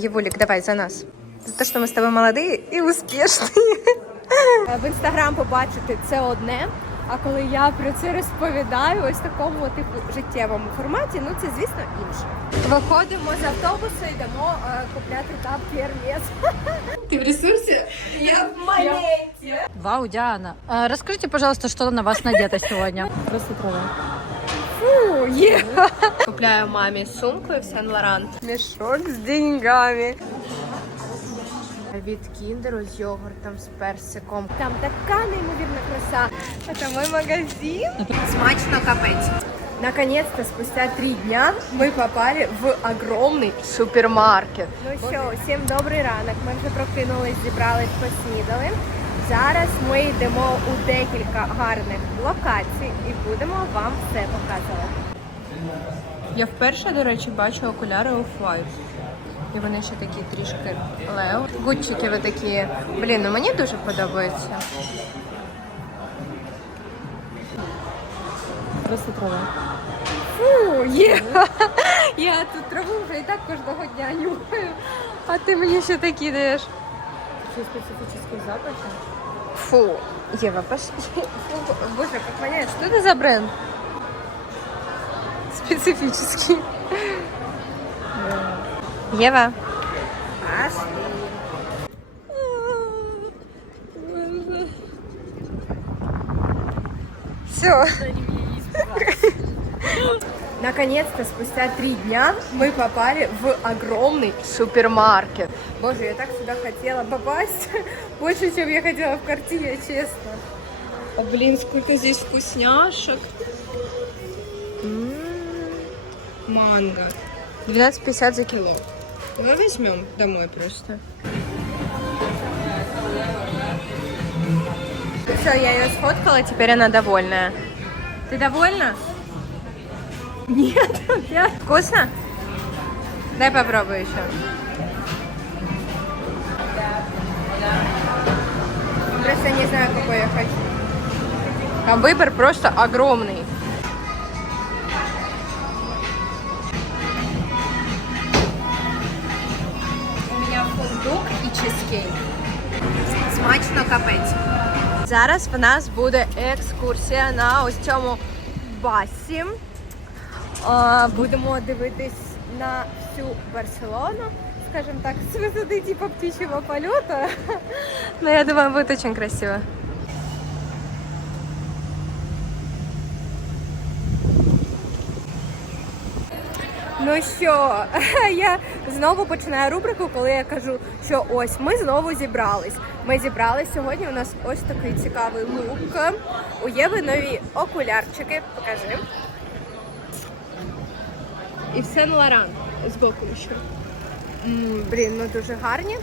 Євулік, давай за нас. За те, що ми з тобою молоді і успішні. В інстаграм побачити це одне. А коли я про це розповідаю, ось такому типу життєвому форматі, ну це звісно інше. Виходимо з автобусу, йдемо е, купляти тапки Hermes. Ти в ресурсі? Я в моменті. Вау, Диана. А, расскажите, пожалуйста, что на вас надето сегодня? Просто трава. Фу, є. Купляю мамі сумку в Сен Лоран. Мішок з деньгами. Від кіндеру з йогуртом, з персиком. Там така неймовірна краса. Це мой магазин. Смачно капець. Наконец-то, спустя три дня, мы попали в огромный супермаркет. Ну що, всім добрий ранок. Ми вже прокинулись, зібрались, поснідали. Зараз ми йдемо у декілька гарних локацій і будемо вам все показувати. Я вперше, до речі, бачу окуляри Off-White. І вони ще такі трішки лео. Гудчики ви такі. Блін, ну мені дуже подобається. Просто трава. Фу, є. Я тут траву вже і так кожного дня нюхаю. А ти мені ще такі даєш. Еще специфические запахи. Фу, Ева, пошли. Фу, боже, как воняет. Что это за бренд? Специфический. Ева. Пошли. Все. Наконец-то, спустя три дня, мы попали в огромный супермаркет. Боже, я так сюда хотела попасть. Больше, чем я хотела в квартире, честно. А, блин, сколько здесь вкусняшек. М, Манго. 12,50 за кило. Давай возьмем домой просто. Все, я ее сфоткала, теперь она довольная. Ты довольна? Нет, опять. Вкусно? Дай попробую еще. Просто не знаю, какой я хочу. Там выбор просто огромный. У меня фундук і чизкейк. Смачно капець. Зараз в нас буде екскурсія на ось цьому басі. Будемо дивитись на всю Барселону, скажем так, с высоты типа птичьего полета. Но я думаю, будет очень красиво. Ну що, я знову починаю рубрику, коли я кажу, що ось ми знову зібрались. Ми зібрались сьогодні. У нас ось такий цікавий лук. У Єви нові окулярчики. Покажи. І в Сен Лоран з боку ще. Блін, ну дуже гарні.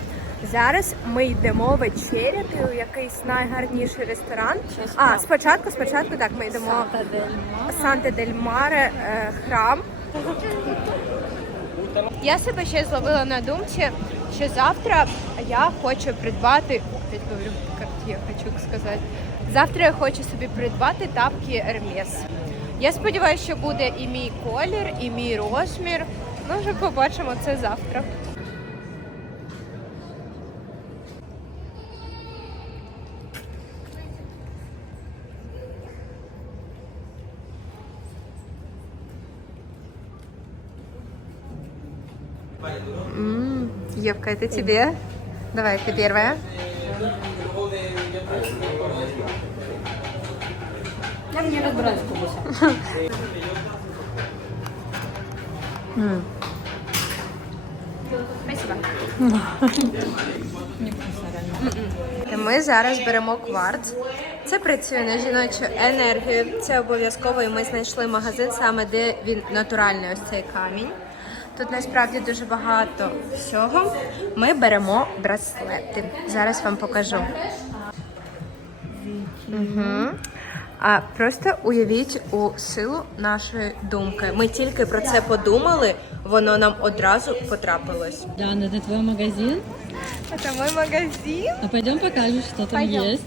Зараз ми йдемо вечеряти у якийсь найгарніший ресторан. А, спочатку, спочатку так, ми йдемо Санте дель Маре е, храм. Я себе ще зловила на думці, що завтра я хочу придбати. Опять говорю, як я хочу сказати. Завтра я хочу собі придбати тапки Hermes. Я сподіваюся, що буде і мій колір, і мій розмір. Ну, вже побачимо це завтра. М, Евка, это тебе? Давай, ты первая. Я не разбираюсь. Спасибо. Ми зараз беремо кварц. Це працює на жіночу енергію. Це обов'язково, і ми знайшли магазин саме де він натуральний ось цей камінь. Тут насправді дуже багато всього. Ми беремо браслети. Зараз вам покажу. Угу. А просто уявіть у силу нашої думки. Ми тільки про це подумали, воно нам одразу потрапилось. Диана, это твой магазин? Это мой магазин. А пойдем покажешь, что там Пойдем. есть.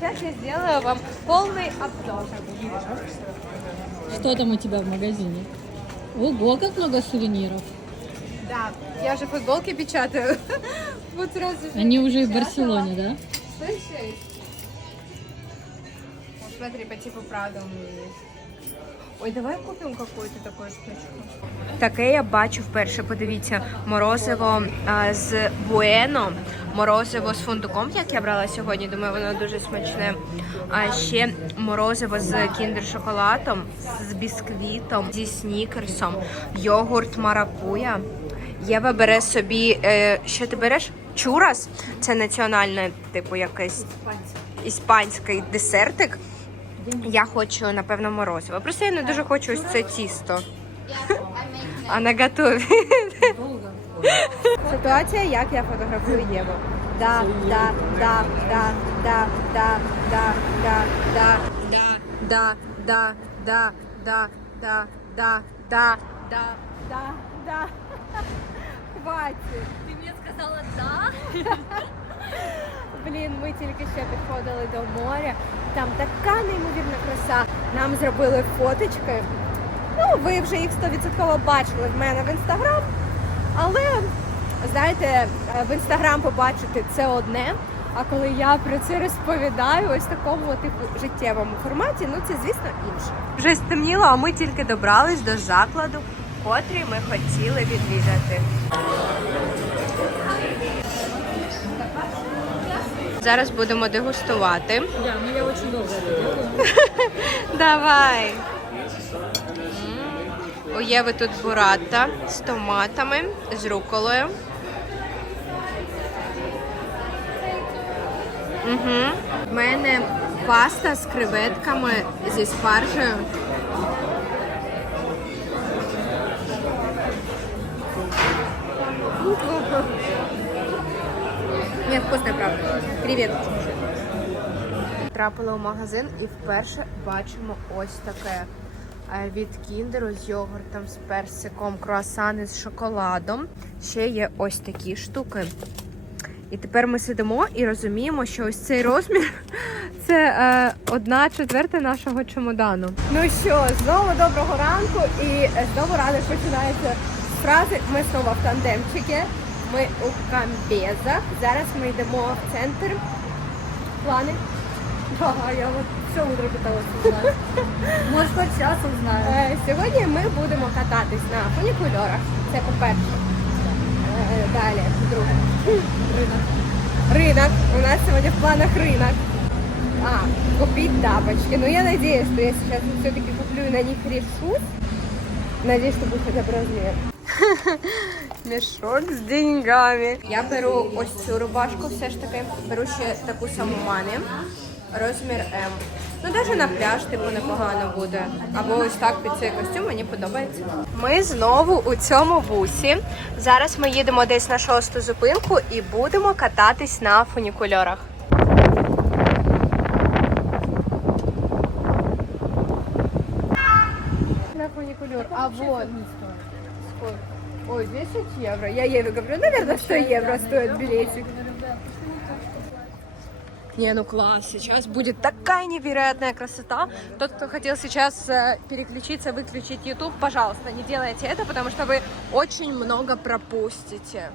Сейчас я сделаю вам полный обзор. Что там у тебя в магазине? Ого, как много сувениров. Да, я же футболки печатаю. Вот сразу же. Они уже и в. Барселоне, да? Слышишь? Смотри, по типу Прада у меня есть. Ой, давай купим какую-то такую штучку. Таке я бачу вперше. Подивіться, морозиво а, з буено, морозиво з фундуком, як я брала сьогодні. Думаю, воно дуже смачне. А ще морозиво з кіндер-шоколадом, з бісквітом, зі снікерсом, йогурт маракуя. Єва бере собі. Е, що ти береш? Чурас. Це національне, типу, якесь іспанський десертик. Я хочу, напевно, морозиво. Просто я не дуже хочу ось це тісто. А на готові. Ситуація, як я фотографую Єву. Да, да, да, да, да, да, да, да, да, да, да, да, да, да, да, да, да, да, да. Хватить. Ты мне сказала да? Блін, ми тільки що підходили до моря. Там така неймовірна краса. Нам зробили фоточки. Ну, ви вже їх 100% бачили в мене в інстаграм. Але знаєте, е, в інстаграм побачити це одне. А коли я про це розповідаю, ось в такому типу життєвому форматі, ну це звісно інше. Вже стемніло, а ми тільки добрались до закладу, котрий ми хотіли відвідати. Зараз будемо дегустувати. Да, ну я очень долго. Давай. У Єви тут бурата з томатами, з руколою. Угу. У мене паста з креветками зі спаржею. Вкусно, правда. Привіт. Трапила в магазин і вперше бачимо ось таке. Е, Від кіндеру з йогуртом, з персиком, круасани з шоколадом. Ще є ось такі штуки. І тепер ми сидимо і розуміємо, що ось цей розмір це е, одна четверта нашого чемодану. Ну що, знову доброго ранку, і знову ранок починається з фрази Ми знову в тандемчики. Ми у Камбезах. Зараз ми йдемо в центр. Плани. Ага, я от все утро питалася узнати. Может, хоть сейчас узнаю. Е, Сьогодні ми будемо кататись на фунікульорах. Це по-перше. Е, Далі, друге. Ринок. Ринок. У нас сьогодні в планах ринок. А, купить тапочки. Ну я надеюсь, что я сейчас все-таки куплю и на них решусь. Надеюсь, что будет хотя бы размер. Мішок з деньгами. Я беру ось цю рубашку, все ж таки. Беру ще таку саму мамі. Розмір М. Ну, навіть на пляж, типу, непогано буде. Або ось так під цей костюм мені подобається. Ми знову у цьому бусі. Зараз ми їдемо десь на шосту зупинку і будемо кататись на фунікульорах. На фуникулер. А вот. Ой, 10 евро. Я Еве говорю, наверное, 100 евро стоит билетик. Не, ну класс, сейчас будет такая невероятная красота. Тот, кто хотел сейчас э, переключиться, выключить YouTube, пожалуйста, не делайте это, потому что вы очень много пропустите.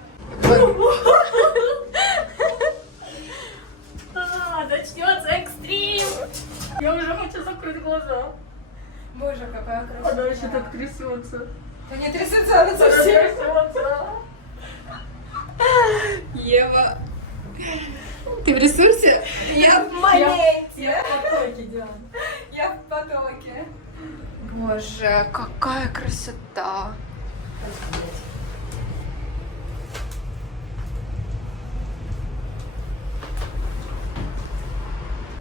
А, начнется экстрим. Я уже хочу закрыть глаза. Боже, какая красота. Она еще так трясется. Да не трясется она совсем. Ева, ты в ресурсе? Я в моменте. Я в потоке, Диана. Я в потоке. Боже, какая красота.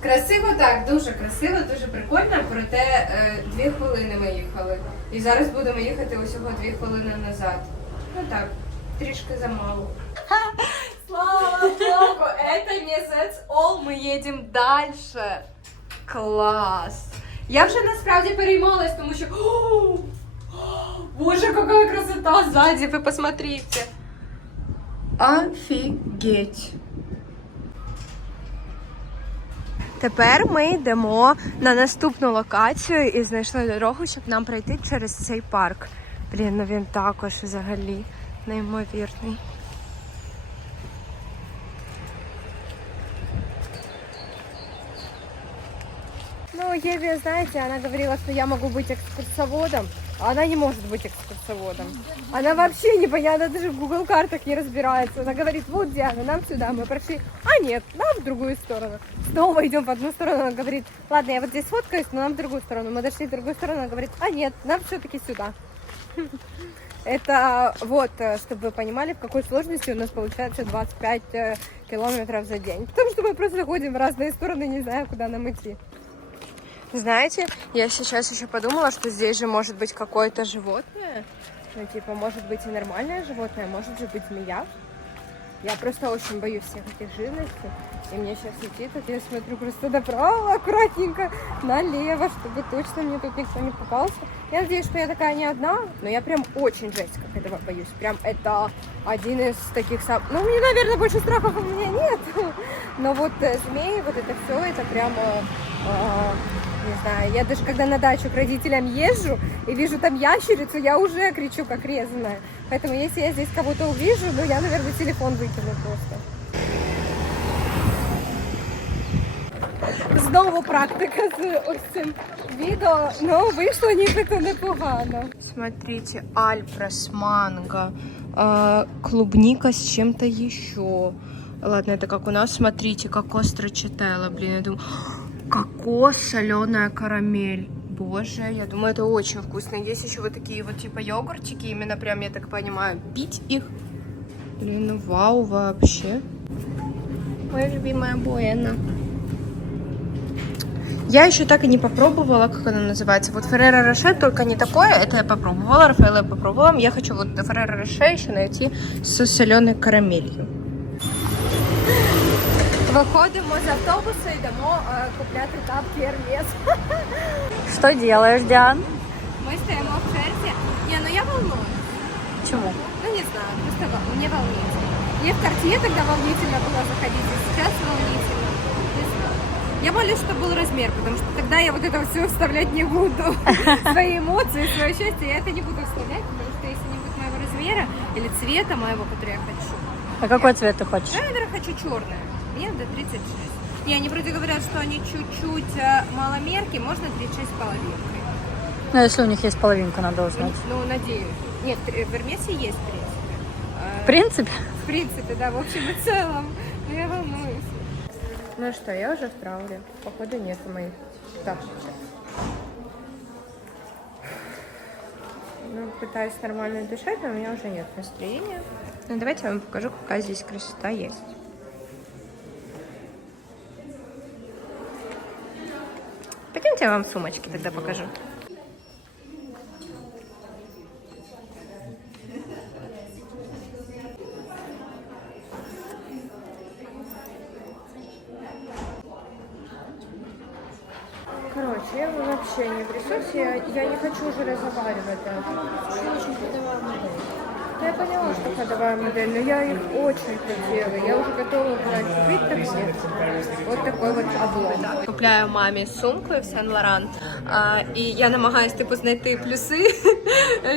Красиво так, дуже красиво, дуже прикольно, проте е, дві хвилини ми їхали. І зараз будемо їхати усього дві хвилини назад. Ну так, трішки замало. Слава Богу, это не that's all, ми їдемо далі. Клас! Я вже насправді переймалась, тому що. О, Боже, яка красота ззаді, ви посмотрите. Офігеть. Тепер ми йдемо на наступну локацію і знайшли дорогу, щоб нам пройти через цей парк. Блін, ну він також взагалі неймовірний. Ну, Еве, знаете, она говорила, что я могу быть экскурсоводом, а она не может быть экскурсоводом. Она вообще непонятно, даже в Google картах не разбирается. Она говорит, вот Диана, нам сюда, мы прошли. А нет, нам в другую сторону. Снова идем в одну сторону, она говорит, ладно, я вот здесь фоткаюсь, но нам в другую сторону. Мы дошли в другую сторону, она говорит, а нет, нам все-таки сюда. Это вот, э, чтобы вы понимали, в какой сложности у нас получается 25 э, километров за день. Потому что мы просто ходим в разные стороны, не зная, куда нам идти. Знаете, я сейчас еще подумала, что здесь же может быть какое-то животное. Ну, типа, может быть и нормальное животное, может же быть змея. Я просто очень боюсь всех этих живностей. И мне сейчас идти, тут я смотрю просто направо, аккуратненько, налево, чтобы точно мне тут никто не попался. Я надеюсь, что я такая не одна, но я прям очень жесть как этого боюсь. Прям это один из таких сам... Ну, мне, наверное, больше страхов у меня нет. Но вот э, змеи, вот это все, это прямо... э, не знаю, я даже когда на дачу к родителям езжу и вижу там ящерицу, я уже кричу как резаная. Поэтому если я здесь кого-то увижу, ну я, наверное, телефон выкину просто. Знову практика з ось цим відео, ну вийшло нібито непогано. Смотрите, альфрес, манго, а, клубника с чем-то еще. Ладно, это как у нас. Смотрите, кокос строчителла, блин, я думаю, кокос, соленая карамель. Боже, я думаю, это очень вкусно. Есть еще вот такие вот типа йогуртики, именно прям, я так понимаю, пить их. Блин, ну вау вообще. Моя любимая Буэна. Я еще так и не попробовала, как она называется. Вот Феррero Роше, только не такое. Это я попробовала, Рафаэла я попробовала. Я хочу вот Феррero Роше еще найти с соленой карамелью. Виходимо з автобусу, йдемо е, купляти тапки Hermes. Что делаешь, Диан? Ми стоїмо в черзі. Не, ну я волнуюсь. Чему? Ну не знаю, просто вол- мне волнительно. Мне в Cartier тогда волнительно было заходить, и сейчас волнительно. Не знаю. Я молюсь, что был размер, потому что тогда я вот это все вставлять не буду. Свои эмоции, свое счастье, я это не буду вставлять, потому что если не будет моего размера или цвета моего, который я хочу, А какой цвет ты хочешь? я, наверное, хочу черное. Мне до 36. И они вроде говорят, что они чуть-чуть э, маломерки, можно 36 с половинкой. Ну, если у них есть половинка, надо узнать. Ну, надеюсь. Нет, в Эрмесе есть, в принципе. Э, В принципе. В принципе, да, в общем и целом. Но я волнуюсь. Ну что, я уже в трауре. Походу нет моих. Так. Ну, пытаюсь нормально дышать, но у меня уже нет настроения. Ну, давайте я вам покажу, какая здесь красота есть. Пойдемте я вам сумочки тогда покажу. Короче, я вообще не в ресурсе, я, я не хочу уже разговаривать. Очень ходовая модель. Я поняла, что ходовая модель, но я их очень хотела. Я уже готова была купить такие. Вот такой вот облом. Купляю мамі сумку в Сен Лоран. А, і я намагаюся типу знайти плюси.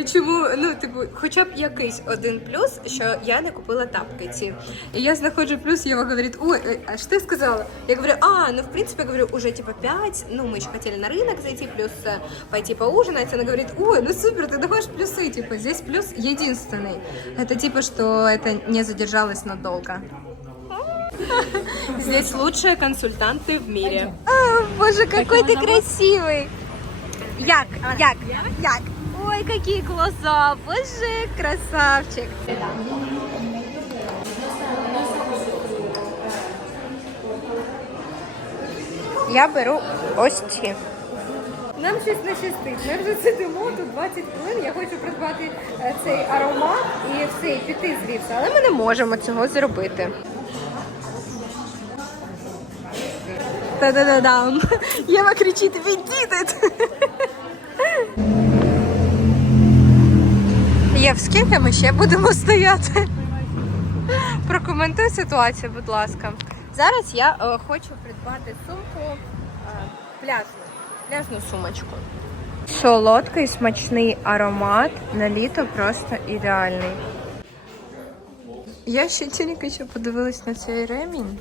Чому ну, типу, хоча б якийсь один плюс, що я не купила тапки ці. І я знаходжу плюс, Єва говорить, ой, э, а що ти сказала? Я говорю, а, ну в принципе, говорю, уже типа 5, ну мы еще хотели на рынок зайти, плюс э, пойти поужинать. Она говорит, ой, ну супер, ты находишь плюсы, типа здесь плюс единственный. Это типа, что это не задержалось надолго. Здесь лучшие консультанты в мире. боже, какой ты красивый. Як, як, як. Ой, какие глаза. Боже, красавчик. Я беру ось ці. Нам щось не щастить. Ми вже сидимо тут 20 хвилин. Я хочу придбати е, цей аромат і все, і піти звідси. Але ми не можемо цього зробити. Та-да-да-дам. Єва кричить, відійдіть. Єв, скільки ми ще будемо стояти? Прокоментуй ситуацію, будь ласка. Зараз я е, хочу придбати сумку е, пляжну, пляжну сумочку. Солодкий смачний аромат на літо просто ідеальний. Я ще тільки що подивилась на цей ремінь.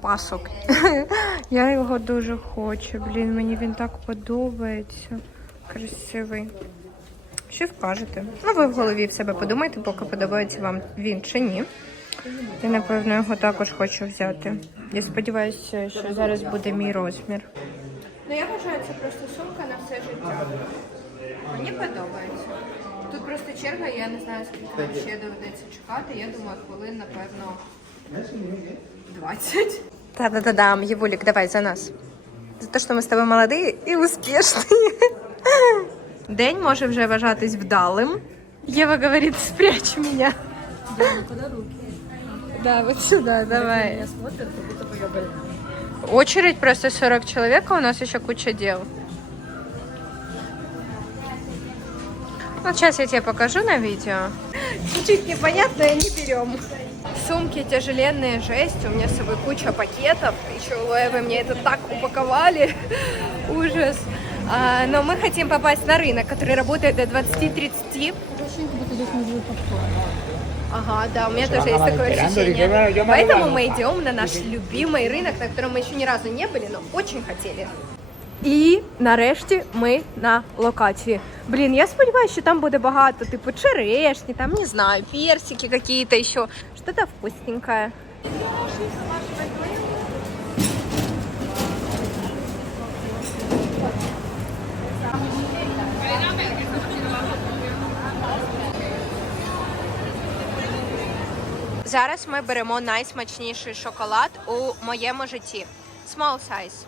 Пасок. Я його дуже хочу. Блін, мені він так подобається. Красивий. Що скажете? Ну, ви в голові в себе подумайте, поки подобається вам він чи ні. Я, напевно, його також хочу взяти. Я сподіваюся, що зараз буде мій розмір. Ну, я вважаю, це просто сумка на все життя. Мені подобається. Тут просто черга, я не знаю, скільки нам ще доведеться чекати. Я думаю, хвилин, напевно, 20. Та-да-да-дам, Євулік, давай за нас. За те, що ми з тобою молоді і успішні. День може вже вважатись вдалим. Єва говорить, спрячь мене. Да, вот сюда, давай. Очередь просто 40 человек, а у нас еще куча дел. Ну, сейчас я тебе покажу на видео. Чуть-чуть непонятное не берем. Сумки тяжеленные, жесть. У меня с собой куча пакетов. Еще Лоевы мне это так упаковали. Ужас. А, но мы хотим попасть на рынок, который работает до 20-30. Ага, да, у меня тоже есть такое ощущение. Поэтому мы идем на наш любимый рынок, на котором мы еще ни разу не были, но очень хотели. І нарешті ми на локації. Блін, я сподіваюся, що там буде багато, типу черешні, там не знаю, персики какие-то еще, что-то вкусненькое. Зараз ми беремо найсмачніший шоколад у моєму житті. Small size.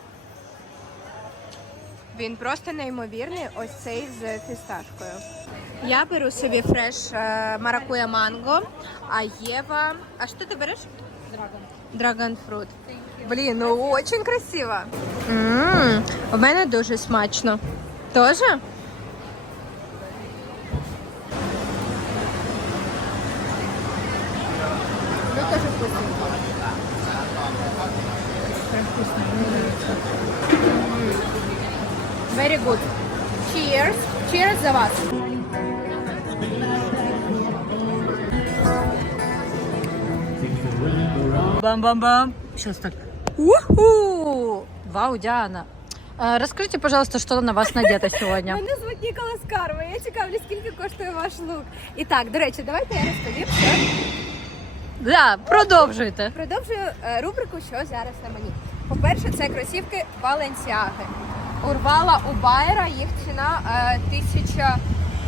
Він просто неймовірний, ось цей з фісташкою. Я беру собі фреш е, маракуя манго, а Єва. А що ти береш? Драгон фрут. Блін, ну дуже красиво. Ммм, у мене дуже смачно. Тоже? Very good. Cheers. Cheers за вас. Бам-бам-бам. Сейчас так. Уху! Вау, Диана. А, Расскажите, пожалуйста, что на вас надето сегодня. Мене звуть Ніколас Карма. Я цікавлюсь, скільки коштує ваш лук. І так, до речі, давайте я розповім. Що Да, продовжуйте. продовжую е, рубрику, що зараз на мені. По-перше, це кросівки Balenciaga. Урвала у Байера, їх ціна е, тисяча,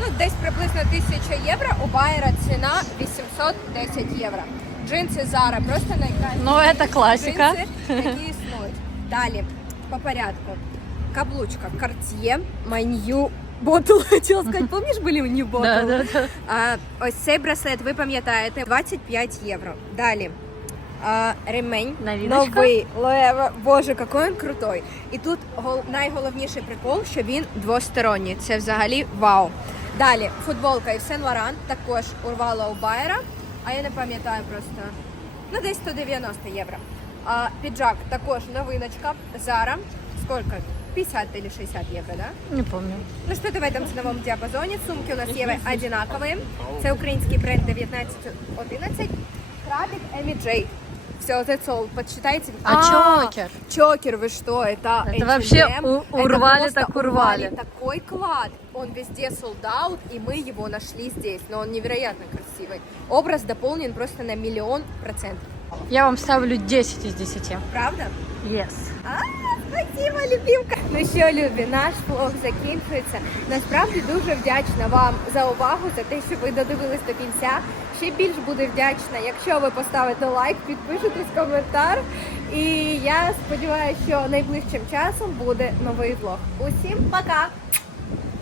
ну десь приблизно тисяча євро. У Байера ціна 810 євро. Джинси Zara, просто найкращі. Ну, это классика. Джинси, які існують. Далі, по порядку. Каблучка Cartier, My New Bottle, хотіла сказати, пам'ятаєш, були New Bottle? Да, да, да. А, ось цей браслет, ви пам'ятаєте, 25 євро. Далі А, ремень Новиночка. новий Loewe. Боже, який він крутой. І тут гол- найголовніший прикол, що він двосторонній. Це взагалі вау. Далі футболка Yves Saint Laurent також урвала у Байера, а я не пам'ятаю просто. Ну, десь 190 євро. А, піджак також новиночка. Zara. Сколько? 50 или 60 євро, да? Не помню. Ну что-то в этом ценовом диапазоне. Сумки у нас є одинаковые. Це український бренд 1911. Крабик Эми Джей. Все, that's all. Подсчитайте. А чокер? Чокер, вы что? Это, Это H&M. вообще у- Это урвали просто так урвали. Такой клад. Он везде sold out, и мы его нашли здесь. Но он невероятно красивый. Образ дополнен просто на миллион процентов. Я вам ставлю 10 из 10. Правда? Yes. Спасибо, любимка! Ну що, любі, наш влог закінчується. Насправді дуже вдячна вам за увагу, за те, що ви додивились до кінця. Ще більш буду вдячна, якщо ви поставите лайк, підпишетесь коментар. І я сподіваюся, що найближчим часом буде новий влог. Усім пока!